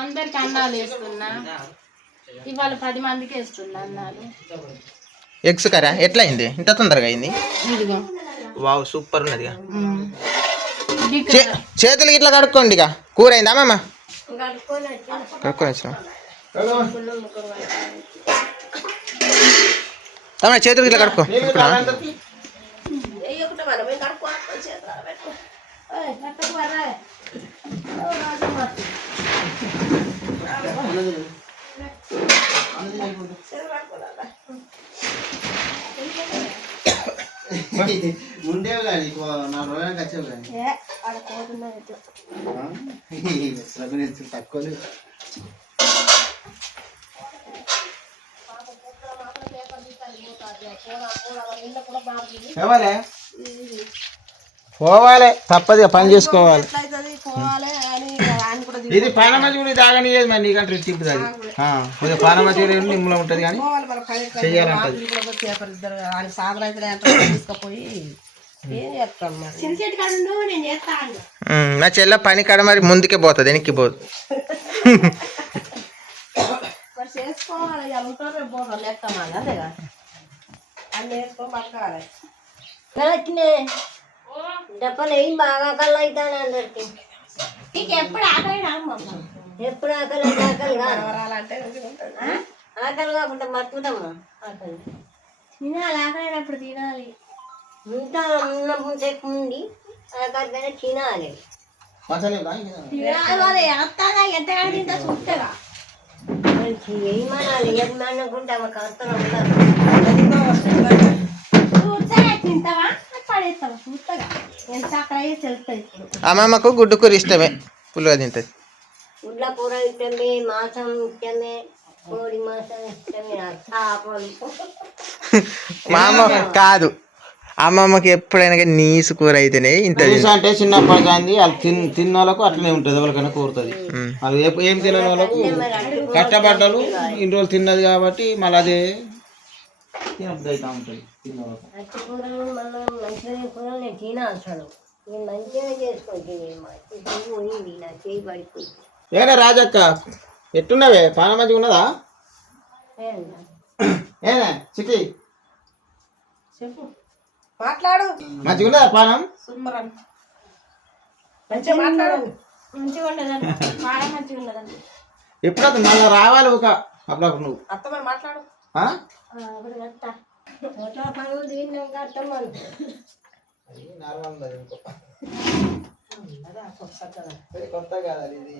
అందరికి అన్నాలు వేస్తున్నా. ఇవాళ 10 మందికి వేస్తున్నా అన్నాలు. ఎగ్స్ కర్రీ ఎట్లా అయింది? ఇంత తొందరగా అయింది? ఇదిగో వావ్ సూపర్ ఉన్నది. చేతులు ఇట్లా కడుక్కోండి. ఇక కూర అయిందా అమ్మమ్మ? కడుక్కొని వచ్చిన తమ్ముడు చేతులు ఇట్లా కడుక్కో. ఉండేవి కానీ 4 రోజులకు వచ్చేవి కానీ తక్కువ పోవాలి, తప్పదు పని చేసుకోవాలి. ఇది పానమతి కూడా తాగనియదు మరి, నీకంటే తింటుంది అది. కొద్దిగా పానమతి నిమ్మలో ఉంటుంది కానీ చెయ్యాలంటది. నా చెల్ల పని కాడ మరి ముందుకే పోతుంది, వెనక్కి పోదు. డబ్బలు ఏం బాగా ఆకలి అవుతాను అందరికి. ఎప్పుడు ఆకలి ఆకలి ఆకలి కాకుండా మర్తుతాము. తినాలి, ఆకలినప్పుడు తినాలి. ఇంత ఉన్నప్పుడు ఎక్కువ ఉంది ఆకలికైనా తినాలి. ఎంతగా తింటా చూస్తగా ఏమనాలి ఏమనుకుంటే ఆమె కష్టం తింటావా పడేస్తావా చూస్తగా ఎంత అక్కడ తెలుస్తుంది. అమ్మమ్మకు గుడ్డు కూర ఇష్టమే, పుల్లగా తింటుంది. గుడ్ల కూర ఇష్టమే, మాంసం ఇష్టమే, కోడి మాంసం ఇష్టమే, చేపలు. మా అమ్మ కాదు, అమ్మమ్మకి ఎప్పుడైనా కానీ నీసు కూర అయితేనే ఇంత అంటే చిన్నప్పటి కానీ వాళ్ళు తిన్న వాళ్ళకు అట్లనే ఉంటుంది, ఎవరికైనా కూరుతుంది. వాళ్ళు ఏం తినని వాళ్ళకు కష్టపడ్డారు ఇన్ని రోజులు తిన్నది కాబట్టి మళ్ళీ అదే తినబుద్ధి అవుతా ఉంటుంది. తిన్న వాళ్ళకు అట్టి కూరలు మళ్ళీ మంచిగా కూరలు నేను తినాల్సాను. నేను మంచిగా చేసుకుంటుంది పోయింది నా చేయి పడిపోయి. ఏనా రాజక్క ఎట్టున్నావే? పాన మంచిగా ఉన్నదా? ఏనా చిట్టి చెప్పు, మాట్లాడు. మంచిగా ఉన్నదా పానం? సూపర్ అని మంచిగా మాట్లాడు. మంచిగా ఉండదండి, పాడం మంచిగా ఉండదండి. ఎప్పుడు మళ్ళీ రావాలి ఒక అప్పుడు నువ్వు అత్తమ్మ మాట్లాడు. పనులు తిన్నాక అత్తమ్మను కొత్త కాదు ఇది.